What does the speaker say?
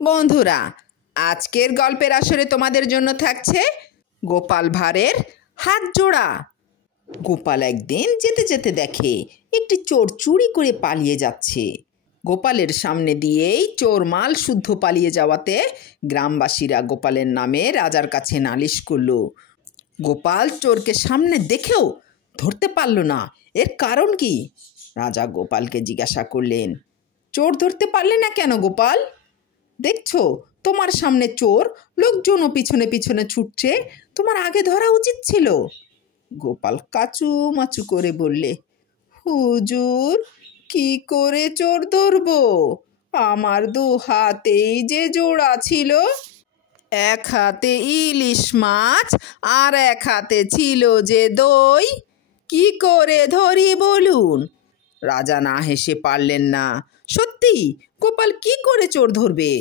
বন্ধুরা, আজকের গল্পের আসরে তোমাদের জন্য থাকছে গোপাল ভাঁড়ের হাত জোড়া। গোপাল একদিন যেতে যেতে দেখে একটি চোর চুরি করে পালিয়ে যাচ্ছে। গোপালের সামনে দিয়েই চোর মাল শুদ্ধ পালিয়ে যাওয়াতে গ্রামবাসীরা গোপালের নামে রাজার কাছে নালিশ করল। গোপাল চোরকে সামনে দেখেও ধরতে পারল না। এর কারণ কি? রাজা গোপালকে জিজ্ঞাসা করলেন, চোর ধরতে পারলে না কেন গোপাল? দেখছো তোমার সামনে চোর, লোকজনও পিছনে পিছনে ছুটছে, তোমার আগে ধরা উচিত ছিল। গোপাল কাচু মাচু করে বললে, হুজুর, কি করে চোর ধরবো? আমার দু হাতেই যে জোড়া ছিল, এক হাতে ইলিশ মাছ আর এক হাতে ছিল যে দই, কি করে ধরি বলুন? রাজা না হেসে পারলেন না। সত্যি গোপাল কি করে চোর ধরবে?